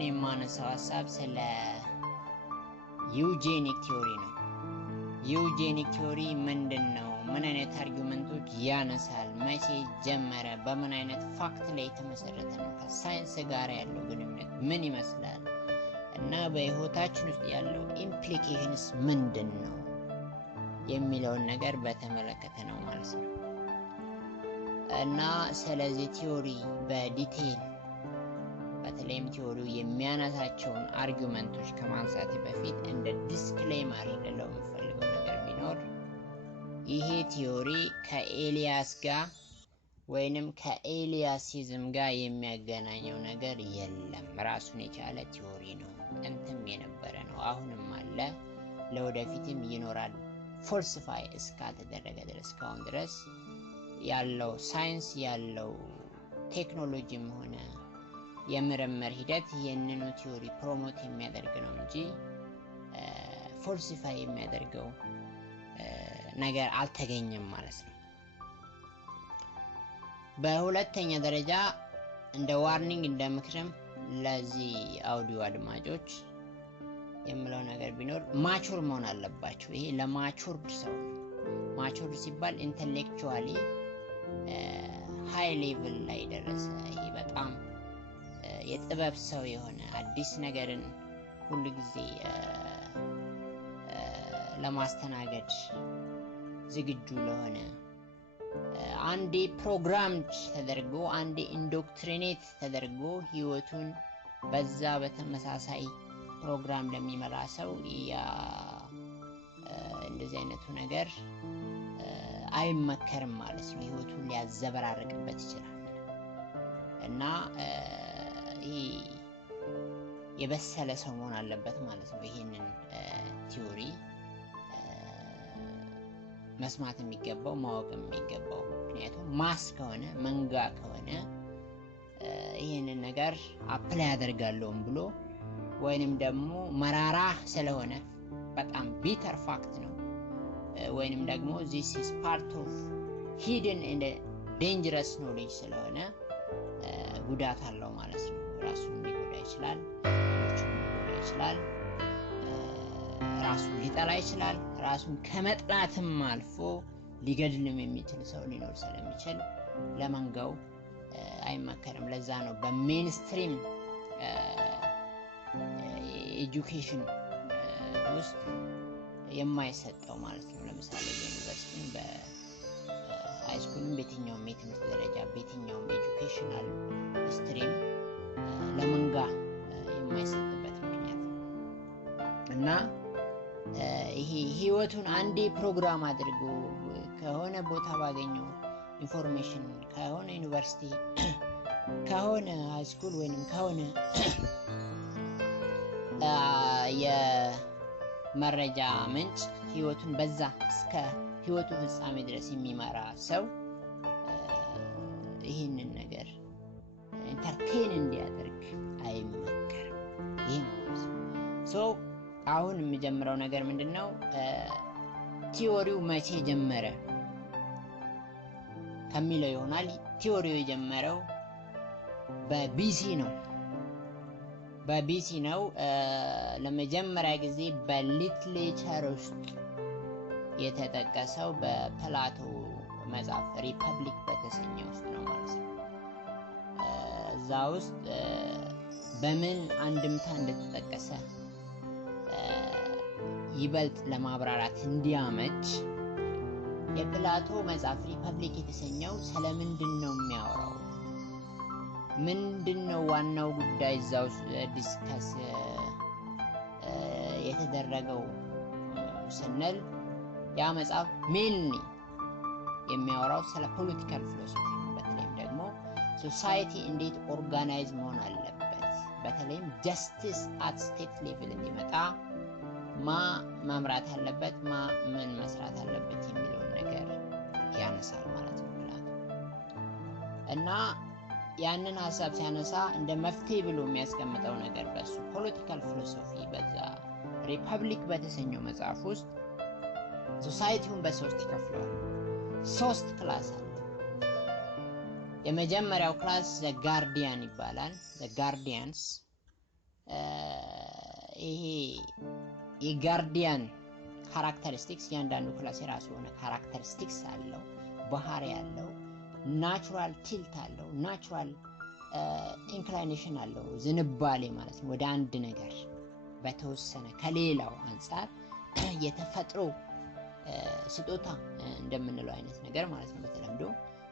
አሁን የማነሳው ሐሳብ ስለ ዩጄኒክ ቲዮሪ ነው። ዩጄኒክ ቲዮሪ ምንድነው? ምን አይነት አርጊውመንቶች ያነሳል? መቼ ጀመረ? በምን አይነት ፋክት ላይ የተመሰረተ ነው? ከሳይንስ ጋር ያለው ግንኙነት ምን ይመስላል? እና በህይወታችን ውስጥ ያለው ኢምፕሊኬሽንስ ምንድነው የሚለውን ነገር በተመለከተ ነው ማለት ነው። እና ስለዚህ ቲዮሪ በዲቴይል በተለይም ቲዮሪው የሚያነሳቸውን አርጊውመንቶች ከማንሳት በፊት እንደ ዲስክሌመር ልለው የምፈልገው ነገር ቢኖር ይሄ ቲዮሪ ከኤሊያስ ጋር ወይንም ከኤሊያሲዝም ጋር የሚያገናኘው ነገር የለም። ራሱን የቻለ ቲዮሪ ነው። ጥንትም የነበረ ነው፣ አሁንም አለ፣ ለወደፊትም ይኖራል። ፎልሲፋይ እስካልተደረገ ድረስ እስካሁን ድረስ ያለው ሳይንስ ያለው ቴክኖሎጂም ሆነ የምርምር ሂደት ይህንን ቲዮሪ ፕሮሞት የሚያደርግ ነው እንጂ ፎልሲፋይ የሚያደርገው ነገር አልተገኘም ማለት ነው። በሁለተኛ ደረጃ እንደ ዋርኒንግ እንደ ምክርም ለዚህ አውዲዮ አድማጮች የምለው ነገር ቢኖር ማቹር መሆን አለባቸው። ይሄ ለማቹርድ ሰው ነው። ማቹርድ ሲባል ኢንተሌክቹዋሊ ሃይ ሌቭል ላይ ደረሰ፣ ይሄ በጣም የጥበብ ሰው የሆነ አዲስ ነገርን ሁሉ ጊዜ ለማስተናገድ ዝግጁ ለሆነ አንዴ ፕሮግራምድ ተደርጎ አንዴ ኢንዶክትሪኔት ተደርጎ ህይወቱን በዛ በተመሳሳይ ፕሮግራም ለሚመራ ሰው ያ እንደዚህ አይነቱ ነገር አይመከርም ማለት ነው። ህይወቱን ሊያዘበራርቅበት ይችላል እና ይሄ የበሰለ ሰው መሆን አለበት ማለት ነው። ይሄንን ቲዮሪ መስማት የሚገባው ማወቅ የሚገባው፣ ምክንያቱም ማስ ከሆነ መንጋ ከሆነ ይሄንን ነገር አፕላይ ያደርጋለሁም ብሎ ወይንም ደግሞ መራራ ስለሆነ በጣም ቢተር ፋክት ነው ወይንም ደግሞ this is part of hidden and dangerous knowledge ስለሆነ ጉዳት አለው ማለት ነው። ራሱን ሊጎዳ ይችላል፣ ሌሎችንም ሊጎዳ ይችላል፣ ራሱን ሊጠላ ይችላል። ራሱን ከመጥላትም አልፎ ሊገድልም የሚችል ሰው ሊኖር ስለሚችል ለመንጋው አይመከርም። ለዛ ነው በሜንስትሪም ኤጁኬሽን ውስጥ የማይሰጠው ማለት ነው። ለምሳሌ በዩኒቨርሲቲም በሃይስኩልም በየትኛውም የትምህርት ደረጃ በየትኛውም ኤጁኬሽናል ስትሪም ለመንጋ የማይሰጥበት ምክንያት እና ይሄ ህይወቱን አንዴ ፕሮግራም አድርጎ ከሆነ ቦታ ባገኘው ኢንፎርሜሽን ከሆነ ዩኒቨርሲቲ ከሆነ ሃይስኩል ወይንም ከሆነ የመረጃ ምንጭ ህይወቱን በዛ እስከ ህይወቱ ፍጻሜ ድረስ የሚመራ ሰው ይህንን ነገር ኢንተርቴን እንዲያደርግ አይመከርም። ይህ ነው። አሁን የሚጀምረው ነገር ምንድነው? ቲዮሪው መቼ ጀመረ ከሚለው ይሆናል። ቲዮሪው የጀመረው በቢሲ ነው። ለመጀመሪያ ጊዜ በሊትሬቸር ውስጥ የተጠቀሰው በፕላቶ መጽሐፍ ሪፐብሊክ በተሰኘው ውስጥ ነው ማለት ነው። እዛ ውስጥ በምን አንድምታ እንደተጠቀሰ ይበልጥ ለማብራራት እንዲያመች የፕላቶ መጽሐፍ ሪፐብሊክ የተሰኘው ስለምንድነው የሚያወራው፣ ምንድነው ዋናው ጉዳይ እዛው ዲስከስ የተደረገው ስንል ያ መጽሐፍ ሜንሊ የሚያወራው ስለ ፖለቲካል ፊሎሶፊ ነው። በተለይም ደግሞ ሶሳይቲ እንዴት ኦርጋናይዝ መሆን አለበት፣ በተለይም ጀስቲስ አት ስቴት ሌቭል እንዲመጣ ማ መምራት አለበት፣ ማ ምን መስራት አለበት የሚለውን ነገር ያነሳል ማለት ነው ፕላቶ። እና ያንን ሐሳብ ሲያነሳ እንደ መፍትሄ ብሎ የሚያስቀምጠው ነገር በሱ ፖለቲካል ፊሎሶፊ በዛ ሪፐብሊክ በተሰኘው መጽሐፍ ውስጥ ሶሳይቲውን በሶስት ይከፍለዋል። ሶስት ክላስ አለ። የመጀመሪያው ክላስ ዘ ጋርዲያን ይባላል። ዘ ጋርዲያንስ ይሄ የጋርዲያን ካራክተሪስቲክስ ያንዳንዱ ክላስ የራሱ የሆነ ካራክተሪስቲክስ አለው፣ ባህሪ አለው፣ ናቹራል ቲልት አለው፣ ናቹራል ኢንክላይኔሽን አለው፣ ዝንባሌ ማለት ነው። ወደ አንድ ነገር በተወሰነ ከሌላው አንፃር የተፈጥሮ ስጦታ እንደምንለው አይነት ነገር ማለት ነው። በተለምዶ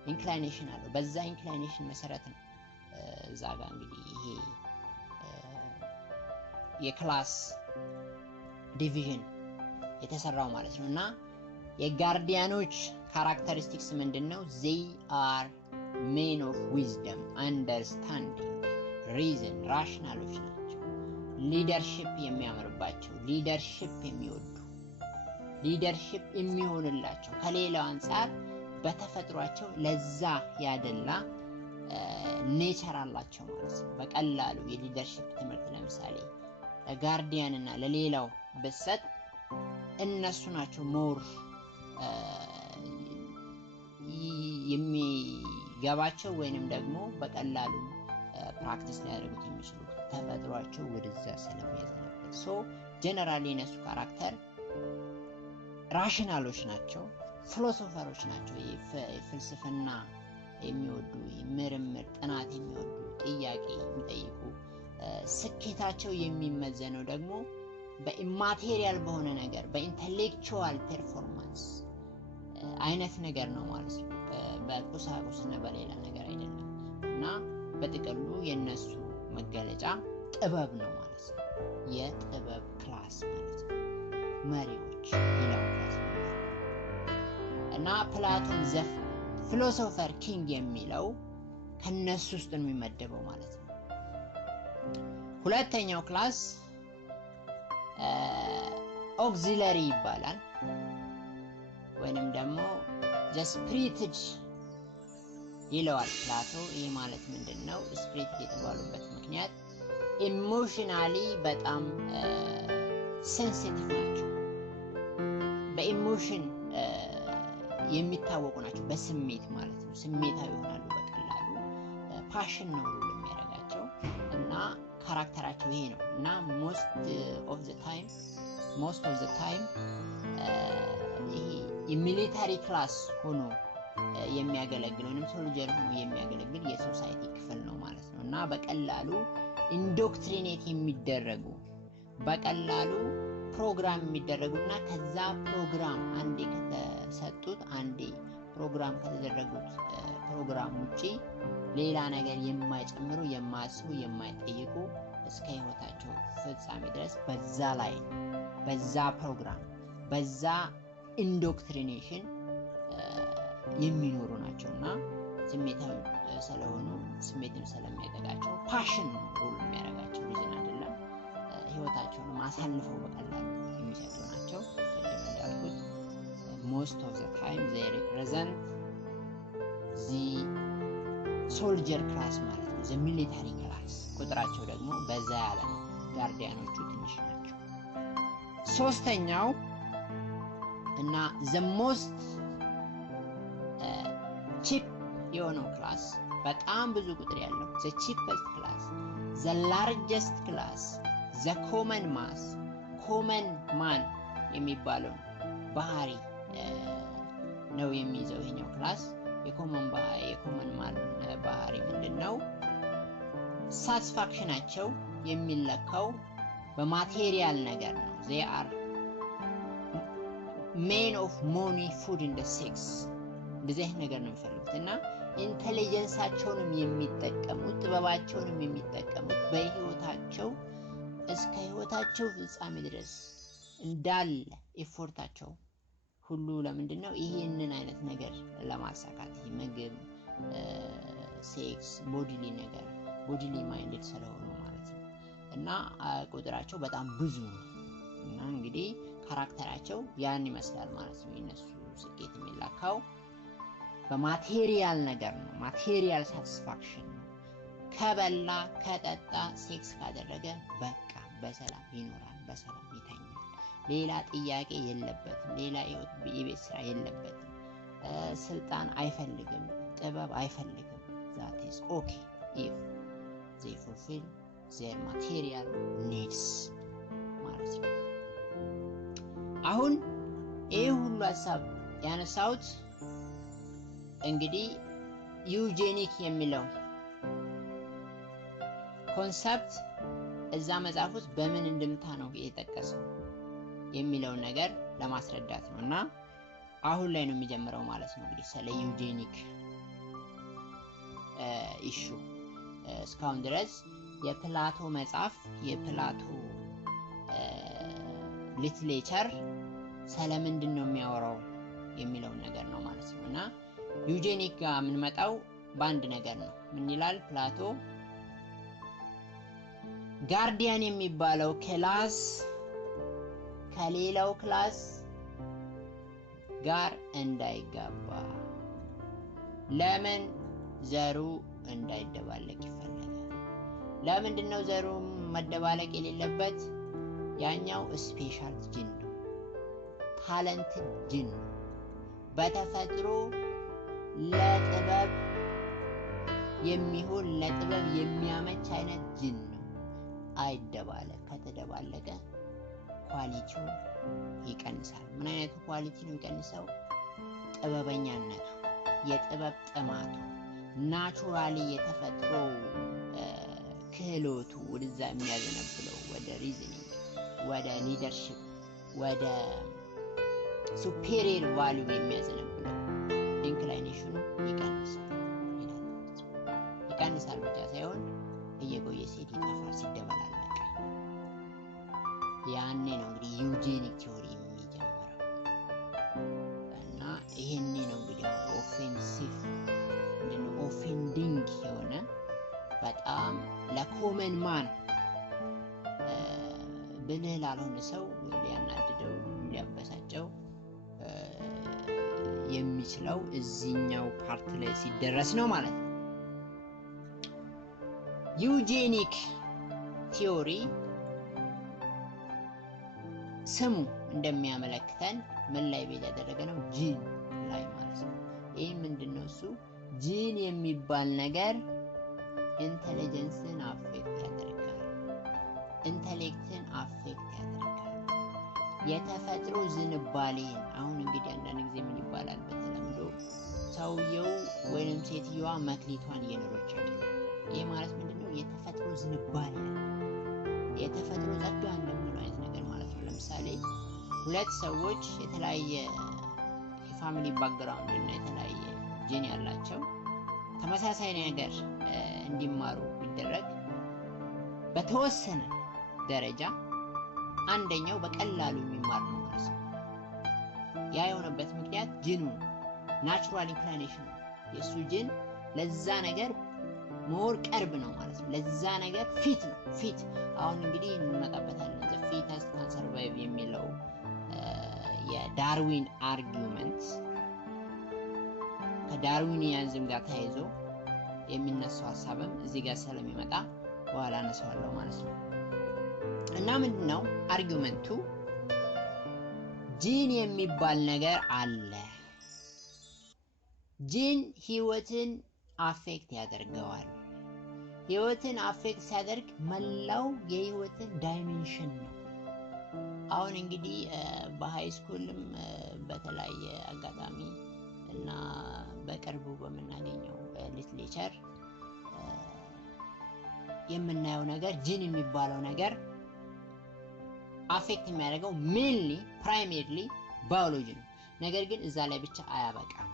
ኢንክላይኔሽን አለው። በዛ ኢንክላይኔሽን መሰረት ነው እዛ ጋር እንግዲህ ይሄ የክላስ ዲቪዥን የተሰራው ማለት ነው። እና የጋርዲያኖች ካራክተሪስቲክስ ምንድነው? they are men of wisdom, understanding, reason, rationaloች ናቸው። ሊደርሺፕ የሚያምርባቸው፣ ሊደርሺፕ የሚወዱ፣ ሊደርሺፕ የሚሆንላቸው ከሌላው አንፃር በተፈጥሯቸው ለዛ ያደላ ኔቸር አላቸው ማለት ነው። በቀላሉ የሊደርሺፕ ትምህርት ለምሳሌ ለጋርዲያን እና ለሌላው በሰጥ እነሱ ናቸው ሞር የሚገባቸው ወይንም ደግሞ በቀላሉ ፕራክቲስ ሊያደርጉት የሚችሉ ተፈጥሯቸው ወደዛ ስለሚያዘነብል። ሶ ጀነራሊ እነሱ ካራክተር ራሽናሎች ናቸው፣ ፊሎሶፈሮች ናቸው። ፍልስፍና የሚወዱ፣ ምርምር ጥናት የሚወዱ፣ ጥያቄ የሚጠይቁ፣ ስኬታቸው የሚመዘነው ደግሞ በኢማቴሪያል በሆነ ነገር በኢንተሌክቹዋል ፐርፎርማንስ አይነት ነገር ነው ማለት ነው። በቁሳቁስና በሌላ ነገር አይደለም። እና በጥቅሉ የነሱ መገለጫ ጥበብ ነው ማለት ነው። የጥበብ ክላስ ማለት ነው። መሪዎች ይላው ክላስ ነው። እና ፕላቶን ዘ ፊሎሶፈር ኪንግ የሚለው ከነሱ ውስጥ ነው የሚመደበው ማለት ነው። ሁለተኛው ክላስ ኦክሲለሪ ይባላል ወይንም ደግሞ the spirited ይለዋል ፕላቶ። ይህ ማለት ምንድነው? ስፒሪት የተባሉበት ምክንያት ኢሞሽናሊ በጣም ሴንሲቲቭ ናቸው። በኢሞሽን የሚታወቁ ናቸው። በስሜት ማለት ነው። ስሜታዊ ይሆናሉ በቀላሉ። ፓሽን ነው የሚያደርጋቸው እና ካራክተራቸው ይሄ ነው። እና most of the time ይሄ የሚሊታሪ ክላስ ሆኖ የሚያገለግል ወይም ሶልጀር ሆኖ የሚያገለግል የሶሳይቲ ክፍል ነው ማለት ነው። እና በቀላሉ ኢንዶክትሪኔት የሚደረጉ በቀላሉ ፕሮግራም የሚደረጉና ከዛ ፕሮግራም አንዴ ከተሰጡት አንዴ ፕሮግራም ከተደረጉት ፕሮግራም ውጪ ሌላ ነገር የማይጨምሩ፣ የማያስቡ፣ የማይጠይቁ እስከ ህይወታቸው ፍጻሜ ድረስ በዛ ላይ በዛ ፕሮግራም በዛ ኢንዶክትሪኔሽን የሚኖሩ ናቸውና ስሜታዊ ስለሆኑ ስሜትን ስለሚያጠቃቸው ፓሽን ነው ሩል የሚያደርጋቸው ሪዝን አይደለም። ህይወታቸውን ማሳልፈው በቀላሉ የሚሰጡ ናቸው። ቅድም እንዳልኩት most of the time they represent the soldier class ማለት ነው፣ the military class። ቁጥራቸው ደግሞ በዛ ያለ ነው። ጋርዲያኖቹ ትንሽ ናቸው። ሶስተኛው እና the most cheap የሆነው ክላስ በጣም ብዙ ቁጥር ያለው the cheapest class, the largest class, the common man የሚባለው ባህሪ ነው የሚይዘው ይሄኛው ክላስ። የኮመን ማን ባህሪ ምንድነው? ሳቲስፋክሽናቸው የሚለካው በማቴሪያል ነገር ነው። they are men of money, food and sex እንደዚህ ነገር ነው የሚፈልጉት። እና ኢንተለጀንሳቸውንም የሚጠቀሙት ጥበባቸውንም የሚጠቀሙት በህይወታቸው እስከ ህይወታቸው ፍጻሜ ድረስ እንዳለ ኤፎርታቸው ሁሉ ለምንድነው? ይሄንን አይነት ነገር ለማሳካት ምግብ፣ ሴክስ፣ ቦዲሊ ነገር ቦዲሊ ማይንድድ ስለሆኑ ማለት ነው። እና ቁጥራቸው በጣም ብዙ ነው። እና እንግዲህ ካራክተራቸው ያን ይመስላል ማለት ነው። የነሱ ስኬት የሚላካው በማቴሪያል ነገር ነው። ማቴሪያል ሳቲስፋክሽን ነው። ከበላ ከጠጣ ሴክስ ካደረገ በቃ በሰላም ይኖራል፣ በሰላም ይተኛል። ሌላ ጥያቄ የለበትም። ሌላ የቤት ስራ የለበትም። ስልጣን አይፈልግም፣ ጥበብ አይፈልግም። that is okay if they fulfill their material needs ማለት ነው። አሁን ይሄ ሁሉ ሐሳብ ያነሳሁት እንግዲህ ዩጄኒክ የሚለው ኮንሰፕት እዛ መጽሐፍ ውስጥ በምን እንድምታ ነው የተጠቀሰው የሚለው ነገር ለማስረዳት ነውና አሁን ላይ ነው የሚጀምረው ማለት ነው። እንግዲህ ስለ ዩጄኒክ ኢሹ እስካሁን ድረስ የፕላቶ መጽሐፍ የፕላቶ ሊትሬቸር ስለምንድን ነው የሚያወራው የሚለው ነገር ነው ማለት ነው። እና ዩጄኒክ ጋር የምንመጣው በአንድ ነገር ነው። ምን ይላል ፕላቶ? ጋርዲያን የሚባለው ክላስ ከሌላው ክላስ ጋር እንዳይጋባ ለምን ዘሩ እንዳይደባለቅ ይፈልጋል። ለምንድን ነው ዘሩ መደባለቅ የሌለበት? ያኛው ስፔሻል ጂን ነው፣ ታለንትድ ጂን ነው፣ በተፈጥሮ ለጥበብ የሚሆን ለጥበብ የሚያመች አይነት ጂን ነው። አይደባለቅ። ከተደባለቀ ኳሊቲው ይቀንሳል። ምን አይነት ኳሊቲ ነው የሚቀንሰው? ጥበበኛነቱ፣ የጥበብ ጥማቱ፣ ናቹራሊ የተፈጥሮ ክህሎቱ ወደዛ የሚያዘነብለው ወደ ሪዝኒንግ፣ ወደ ሊደርሺፕ፣ ወደ ሱፔሪየር ቫልዩ የሚያዘነብለው ኢንክላይኔሽኑ ይቀንሳል። ይቀንሳል ብቻ ሳይሆን እየቆየ ሲሄድ ይጠፋል፣ ሲደበላለቅ። ያኔ ነው እንግዲህ ዩጄኒክ ቲዮሪ የሚጀምረው እና ይሄኔ ነው እንግዲህ ኦፌንሲቭ እንደው ኦፌንዲንግ የሆነ በጣም ለኮመን ማን ብልህ ላልሆነ ሰው ሊያናድደው ሊያበሳጨው የሚችለው እዚህኛው ፓርት ላይ ሲደረስ ነው ማለት ነው። ዩጄኒክ ቲዮሪ ስሙ እንደሚያመለክተን ምን ላይ ቤት ያደረገ ነው? ጂን ላይ ማለት ነው። ይህ ምንድነው? እሱ ጂን የሚባል ነገር ኢንተለጀንስን አፌክት ያደርጋል፣ ኢንተሌክትን አፌክት ያደርጋል፣ የተፈጥሮ ዝንባሌን። አሁን እንግዲህ አንዳንድ ጊዜ ምን ይባላል በተለምዶ ሰውየው ወይንም ሴትዮዋ መክሊቷን እየኖረች አይደለም። ይህ ማለት ምንድነው? የተፈጥሮ ዝንባሌ፣ የተፈጥሮ ጸጋ እንደምንለው አይነት ነገር ማለት ነው። ለምሳሌ ሁለት ሰዎች የተለያየ የፋሚሊ ባክግራውንድ እና የተለያየ ጂን ያላቸው ተመሳሳይ ነገር እንዲማሩ ቢደረግ በተወሰነ ደረጃ አንደኛው በቀላሉ የሚማር ነው ማለት ነው። ያ የሆነበት ምክንያት ጂኑ ናቹራል ኢንክላይኔሽን ነው። የሱ ጂን ለዛ ነገር ሞር ቀርብ ነው ማለት ነው። ለዛ ነገር ፊት ነው። ፊት አሁን እንግዲህ እንመጣበታለን። the fittest can survive የሚለው የዳርዊን አርጊውመንት ከዳርዊኒያንዝም ጋር ተያይዞ የሚነሳው ሐሳብም እዚህ ጋር ስለሚመጣ በኋላ አነሳዋለሁ ማለት ነው። እና ምንድነው አርጊውመንቱ? ጂን የሚባል ነገር አለ። ጂን ህይወትን አፌክት ያደርገዋል። ህይወትን አፌክት ሲያደርግ መላው የህይወትን ዳይሜንሽን ነው። አሁን እንግዲህ በሃይ ስኩልም በተለያየ አጋጣሚ እና በቅርቡ በመናገኘው ሊትሬቸር የምናየው ነገር ጂን የሚባለው ነገር አፌክት የሚያደርገው ሜንሊ ፕራይሜሪሊ ባዮሎጂ ነው። ነገር ግን እዛ ላይ ብቻ አያበቃም።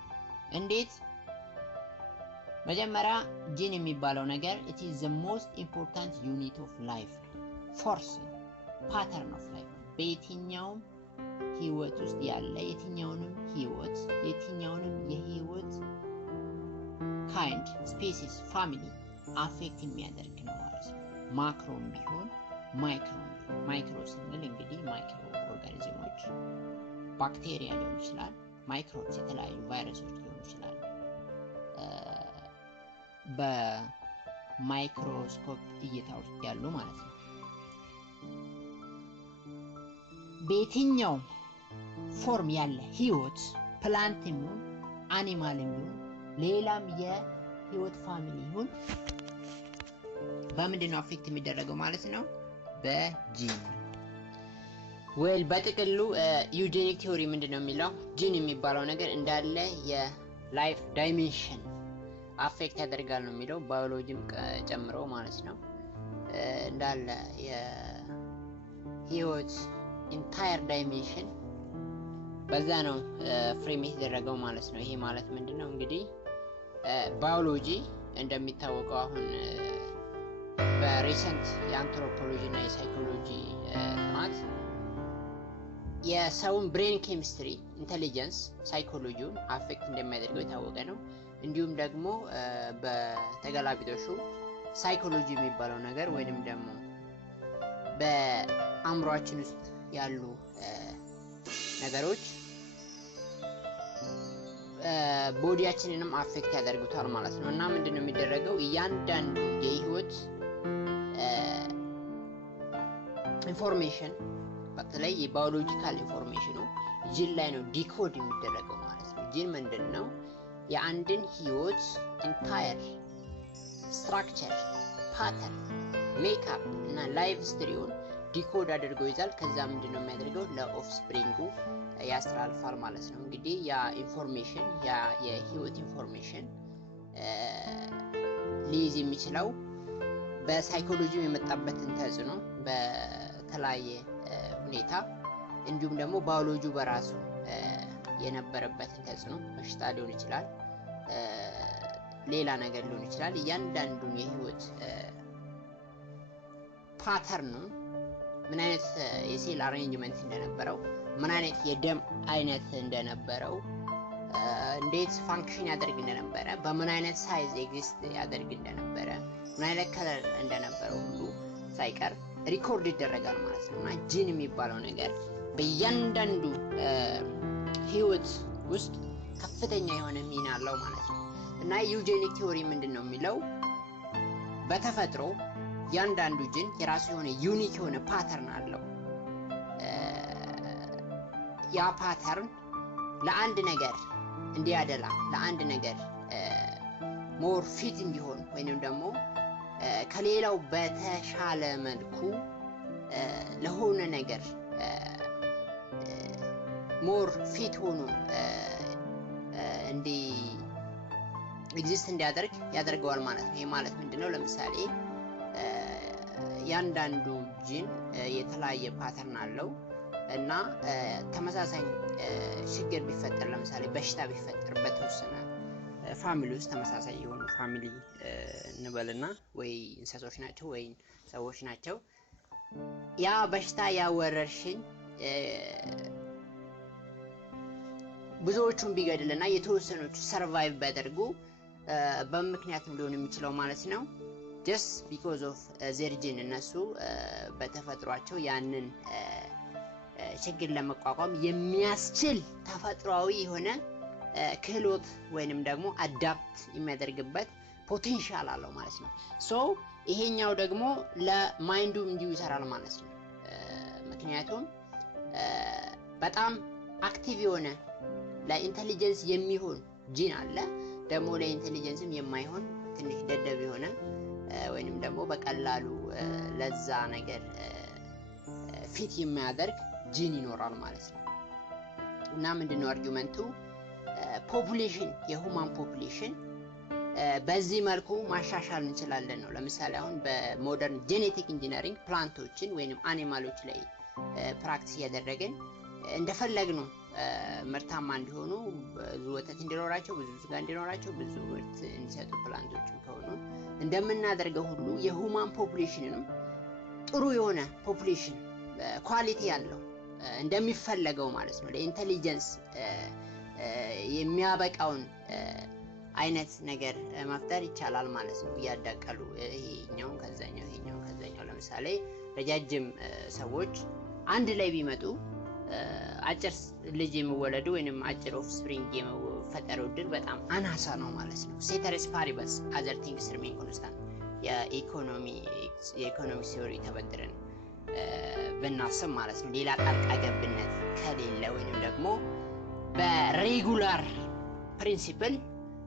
እንዴት? መጀመሪያ ጂን የሚባለው ነገር it is the most important unit of life, force, pattern of life። በየትኛውም ህይወት ውስጥ ያለ የትኛውንም የህይወት ካይንድ፣ ስፔሲስ፣ ፋሚሊ አፌክት የሚያደርግ ነው ማለት ነው። ማክሮም ቢሆን ማይክሮም ቢሆን። ማይክሮ ስንል እንግዲህ ማይክሮ ኦርጋኒዝሞች ባክቴሪያ ሊሆን ይችላል። ማይክሮብስ የተለያዩ ቫይረሶች ሊሆኑ ይችላሉ። በማይክሮስኮፕ እይታ ውስጥ ያሉ ማለት ነው። በየትኛው ፎርም ያለ ህይወት ፕላንትም ይሁን አኒማልም ይሁን ሌላም የህይወት ፋሚሊ ይሁን በምንድነው አፌክት የሚደረገው ማለት ነው? በጂን። ዌል በጥቅሉ ዩጄኒክ ቲዮሪ ምንድነው የሚለው ጂን የሚባለው ነገር እንዳለ የላይፍ ዳይሜንሽን አፌክት ያደርጋል ነው የሚለው ባዮሎጂም ጨምሮ ማለት ነው። እንዳለ የህይወት ኢንታየር ዳይሜንሽን በዛ ነው ፍሬም የተደረገው ማለት ነው። ይሄ ማለት ምንድነው እንግዲህ ባዮሎጂ እንደሚታወቀው አሁን በሪሰንት የአንትሮፖሎጂ እና የሳይኮሎጂ ጥናት የሰውን ብሬን ኬሚስትሪ፣ ኢንተሊጀንስ፣ ሳይኮሎጂውን አፌክት እንደሚያደርገው የታወቀ ነው። እንዲሁም ደግሞ በተገላቢጦሹ ሳይኮሎጂ የሚባለው ነገር ወይንም ደግሞ በአእምሯችን ውስጥ ያሉ ነገሮች ቦዲያችንንም አፌክት ያደርጉታል ማለት ነው። እና ምንድነው የሚደረገው እያንዳንዱ የህይወት ኢንፎርሜሽን በተለይ የባዮሎጂካል ኢንፎርሜሽኑ ጂን ላይ ነው ዲኮድ የሚደረገው ማለት ነው። ጂን ምንድነው የአንድን ህይወት ኢንታየር ስትራክቸር፣ ፓተርን፣ ሜካፕ እና ላይፍ ስትሪውን ዲኮድ አድርጎ ይዛል። ከዛ ምንድነው የሚያደርገው ለኦፍስፕሪንጉ ያስተላልፋል ማለት ነው። እንግዲህ ያ ኢንፎርሜሽን የህይወት ኢንፎርሜሽን ሊይዝ የሚችለው በሳይኮሎጂ የመጣበትን ተጽዕኖ በተለያየ ሁኔታ እንዲሁም ደግሞ ባዮሎጂ በራሱ የነበረበትን ተጽዕኖ በሽታ ሊሆን ይችላል፣ ሌላ ነገር ሊሆን ይችላል። እያንዳንዱን የህይወት ፓተርኑ ምን አይነት የሴል አሬንጅመንት እንደነበረው፣ ምን አይነት የደም አይነት እንደነበረው፣ እንዴት ፋንክሽን ያደርግ እንደነበረ፣ በምን አይነት ሳይዝ ኤግዚስት ያደርግ እንደነበረ፣ ምን አይነት ከለር እንደነበረው ሁሉ ሳይቀር ሪኮርድ ይደረጋል ማለት ነው። እና ጂን የሚባለው ነገር በእያንዳንዱ ህይወት ውስጥ ከፍተኛ የሆነ ሚና አለው ማለት ነው። እና ዩጄኒክ ቲዮሪ ምንድነው የሚለው በተፈጥሮ እያንዳንዱ ጂን የራሱ የሆነ ዩኒክ የሆነ ፓተርን አለው። ያ ፓተርን ለአንድ ነገር እንዲያደላ፣ ለአንድ ነገር ሞር ፊት እንዲሆን ወይንም ደግሞ ከሌላው በተሻለ መልኩ ለሆነ ነገር ሞር ፊት ሆኖ እንዲ ኤግዚስት እንዲያደርግ ያደርገዋል ማለት ነው። ይሄ ማለት ምንድነው? ለምሳሌ ያንዳንዱ ጂን የተለያየ ፓተርን አለው እና ተመሳሳይ ችግር ቢፈጠር፣ ለምሳሌ በሽታ ቢፈጠር በተወሰነ ፋሚሊ ውስጥ ተመሳሳይ የሆኑ ፋሚሊ እንበልና ወይ እንስሳቶች ናቸው ወይ ሰዎች ናቸው፣ ያ በሽታ ያወረርሽኝ ብዙዎቹን ቢገድልና የተወሰኑት ሰርቫይቭ ቢያደርጉ በምክንያቱም ሊሆን የሚችለው ማለት ነው just because of their gene እነሱ በተፈጥሯቸው ያንን ችግር ለመቋቋም የሚያስችል ተፈጥሯዊ የሆነ ክህሎት ወይንም ደግሞ አዳፕት የሚያደርግበት ፖቴንሻል አለው ማለት ነው። ሶ ይሄኛው ደግሞ ለማይንዱ እንዲሁ ይሰራል ማለት ነው። ምክንያቱም በጣም አክቲቭ የሆነ ለኢንተሊጀንስ የሚሆን ጂን አለ፣ ደግሞ ለኢንተሊጀንስም የማይሆን ትንሽ ደደብ የሆነ ወይንም ደግሞ በቀላሉ ለዛ ነገር ፊት የሚያደርግ ጂን ይኖራል ማለት ነው። እና ምንድነው አርጊውመንቱ? ፖፑሌሽን የሁማን ፖፑሌሽን በዚህ መልኩ ማሻሻል እንችላለን ነው። ለምሳሌ አሁን በሞደርን ጄኔቲክ ኢንጂነሪንግ ፕላንቶችን ወይንም አኒማሎች ላይ ፕራክቲስ ያደረግን እንደፈለግነው ምርታማ እንዲሆኑ፣ ብዙ ወተት እንዲኖራቸው፣ ብዙ ስጋ እንዲኖራቸው፣ ብዙ ምርት እንዲሰጡ ፕላንቶችን ከሆኑ እንደምናደርገው ሁሉ የሁማን ፖፑሌሽንንም ጥሩ የሆነ ፖፑሌሽን ኳሊቲ ያለው እንደሚፈለገው ማለት ነው ለኢንተሊጀንስ የሚያበቃውን አይነት ነገር መፍጠር ይቻላል ማለት ነው። እያዳቀሉ ይሄኛውን ከዛኛው ይሄኛውን ከዛኛው። ለምሳሌ ረጃጅም ሰዎች አንድ ላይ ቢመጡ አጭር ልጅ የሚወለዱ ወይንም አጭር ኦፍስፕሪንግ የመፈጠረው እድል በጣም አናሳ ነው ማለት ነው። ሴተርስ ፓሪበስ አዘር ቲንግስ ሪሜን ኮንስታንት የኢኮኖሚ ቲዮሪ ተበድረን ብናስብ ማለት ነው። ሌላ ጣልቃ ገብነት ከሌለ ወይንም ደግሞ በሬጉላር ፕሪንሲፕል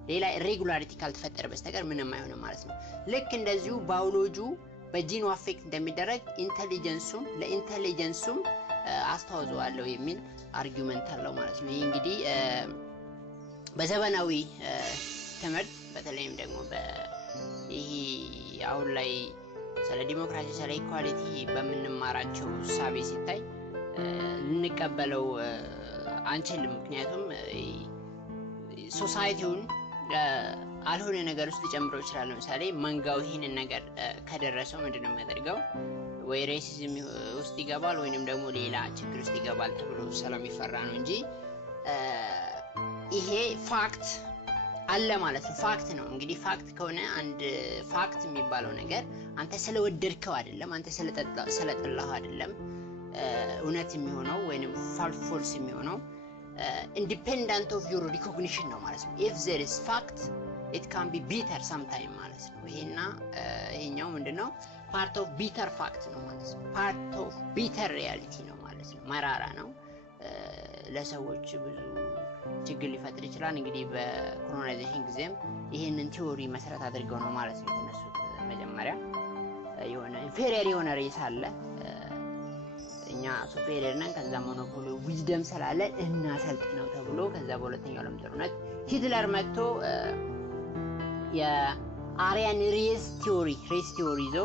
ሌላ ኢሬጉላሪቲ ካልተፈጠረ በስተቀር ምንም አይሆንም ማለት ነው። ልክ እንደዚሁ ባዮሎጂው በጂኑ አፌክት እንደሚደረግ ኢንተሊጀንሱም ለኢንተሊጀንሱም አስተዋጽኦ አለው የሚል አርጊውመንት አለው ማለት ነው። ይሄ እንግዲህ በዘመናዊ ትምህርት በተለይም ደግሞ ይሄ አሁን ላይ ስለ ዲሞክራሲ ስለ ኢኳሊቲ በምንማራቸው ሳቢ ሲታይ ልንቀበለው አንችልም። ምክንያቱም ሶሳይቲውን አልሆነ ነገር ውስጥ ሊጨምረው ይችላል። ለምሳሌ መንጋው ይህንን ነገር ከደረሰው ምንድነው የሚያደርገው? ወይ ሬሲዝም ውስጥ ይገባል ወይንም ደግሞ ሌላ ችግር ውስጥ ይገባል ተብሎ ስለሚፈራ ነው እንጂ ይሄ ፋክት አለ ማለት ነው። ፋክት ነው እንግዲህ ፋክት ከሆነ አንድ ፋክት የሚባለው ነገር አንተ ስለወደድከው አይደለም፣ አንተ ስለጠላህ አይደለም እውነት የሚሆነው ወይንም ፎልስ የሚሆነው independent of your recognition ነው ማለት ነው። if there is fact it can be bitter sometime ማለት ነው። ይሄኛው ምንድነው? part of bitter fact ነው ማለት ነው። part of bitter reality ነው ማለት ነው። መራራ ነው፣ ለሰዎች ብዙ ችግር ሊፈጥር ይችላል። እንግዲህ በኮሎናይዜሽን ጊዜም ይሄንን ቲዮሪ መሰረት አድርገው ነው ማለት ነው የተነሱት። መጀመሪያ የሆነ ኢንፌሪየር የሆነ ሬስ አለ፣ እኛ ሱፔሪየር ነን፣ ከዛ ሞኖፖሊ ዊዝደም ስላለ እናሰልጥነው ተብሎ ከዛ በሁለተኛው ዓለም ጦርነት ሂትለር መጥቶ የአሪያን ሬስ ቲዮሪ ይዞ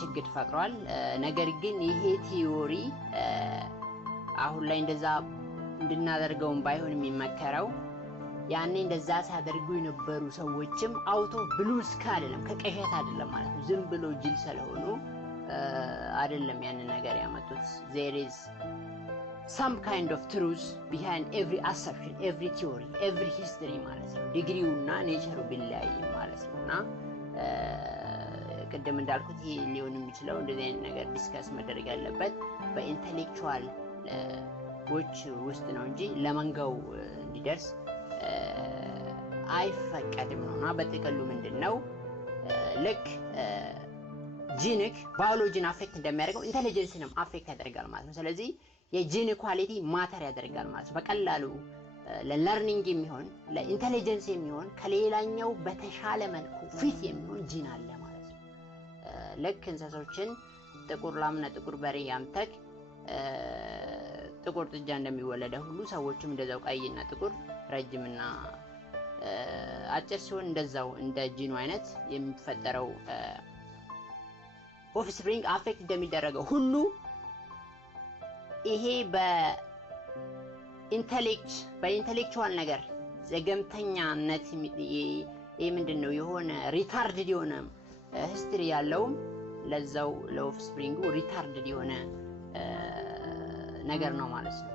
ችግር ፈጥሯል። ነገር ግን ይሄ ቲዮሪ አሁን ላይ እንደዛ እንድናደርገውም ባይሆን የሚመከረው ያኔ እንደዛ ሲያደርጉ የነበሩ ሰዎችም አውቶ ብሉ ስካ አይደለም፣ ከቀሸት አይደለም ማለት ነው። ዝም ብሎ ጅል ስለሆኑ አይደለም ያንን ነገር ያመጡት። there is some kind of truth behind every assumption, every theory, every history ማለት ነው። ዲግሪውና ኔቸሩ ቢለያይ ማለት ነውና ቅድም እንዳልኩት ይሄ ሊሆን የሚችለው እንደዚህ አይነት ነገር ዲስከስ መደረግ ያለበት በኢንተሌክቹዋል ዎች ውስጥ ነው እንጂ ለመንጋው እንዲደርስ አይፈቀድም ነውና በጥቅሉ ምንድነው ልክ ጂኒክ ባዮሎጂን አፌክት እንደሚያደርገው ኢንተሊጀንስንም አፌክት ያደርጋል ማለት ነው። ስለዚህ የጂን ኳሊቲ ማተር ያደርጋል ማለት ነው። በቀላሉ ለለርኒንግ የሚሆን ለኢንተሊጀንስ የሚሆን ከሌላኛው በተሻለ መልኩ ፊት የሚሆን ጂን አለ ማለት ነው። ልክ እንስሶችን ጥቁር ላምና ጥቁር በሬ ያምተክ ጥቁር ጥጃ እንደሚወለደው ሁሉ ሰዎችም እንደዛው ቀይና ጥቁር ረጅምና አጭር ሲሆን እንደዛው እንደ ጂኑ አይነት የሚፈጠረው ኦፍስፕሪንግ አፌክት እንደሚደረገው ሁሉ ይሄ በኢንተሌክቹዋል ነገር ዘገምተኛነት ይሄ ምንድነው የሆነ ሪታርድድ የሆነ ሂስትሪ ያለው ለዛው ለኦፍስፕሪንጉ ሪታርድድ የሆነ ነገር ነው ማለት ነው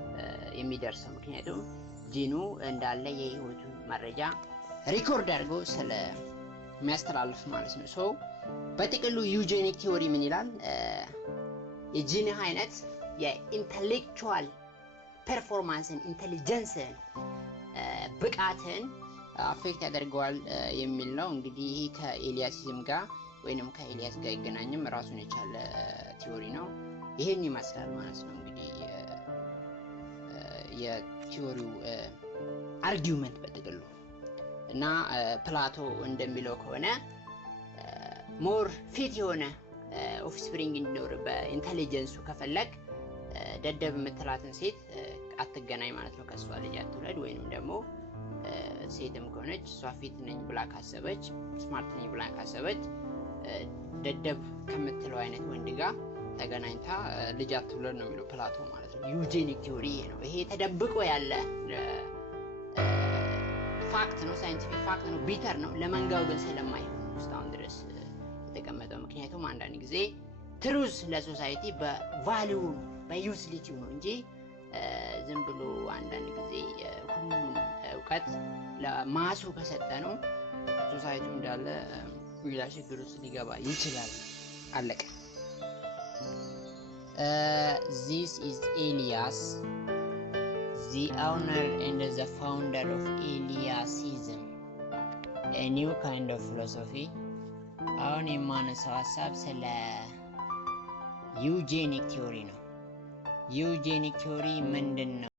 የሚደርሰው። ምክንያቱም ጂኑ እንዳለ የህይወቱ መረጃ ሪኮርድ አድርጎ ስለሚያስተላልፍ ማለት ነው። ሶ በጥቅሉ ዩጄኒክ ቲዮሪ ምን ይላል? የጂን አይነት የኢንተሌክቹዋል ፐርፎርማንስን ኢንተሊጀንስን ብቃትን አፌክት ያደርገዋል የሚል ነው። እንግዲህ ይሄ ከኤሊያሲዝም ጋር ወይንም ከኤሊያስ ጋር ይገናኝም ራሱን የቻለ ቲዮሪ ነው። ይሄን ይመስላል ማለት ነው እንግዲህ የቲዮሪው አርጊውመንት በጥቅሉ እና ፕላቶ እንደሚለው ከሆነ ሞር ፊት የሆነ ኦፍስፕሪንግ እንዲኖር በኢንተሊጀንሱ ከፈለግ ደደብ የምትላትን ሴት አትገናኝ ማለት ነው። ከሷ ልጅ አትውለድ። ወይንም ደግሞ ሴትም ከሆነች እሷ ፊት ነኝ ብላ ካሰበች ስማርት ነኝ ብላ ካሰበች ደደብ ከምትለው አይነት ወንድ ጋር ተገናኝታ ልጅ አትውለድ ነው የሚለው ፕላቶ ማለት ነው። ዩጄኒክ ቲዮሪ ነው። ይሄ ተደብቆ ያለ ፋክት ነው፣ ሳይንቲፊክ ፋክት ነው፣ ቢተር ነው። ለመንጋው ግን ስለማይሆን እስካሁን ድረስ የተቀመጠው። ምክንያቱም አንዳንድ ጊዜ ትሩዝ ለሶሳይቲ በቫልዩ በዩቲሊቲው ነው እንጂ ዝም ብሎ አንዳንድ ጊዜ ሁሉም እውቀት ለማሱ ከሰጠ ነው ሶሳይቲው እንዳለ ሌላ ችግር ውስጥ ሊገባ ይችላል። አለቀ። This is Elias, the owner and the founder of Eliasism, a new kind of philosophy. አሁን የማነሳው ሀሳብ ስለ ዩጄኒክ ቲዮሪ ነው። ዩጄኒክ ቲዮሪ ምንድን ነው?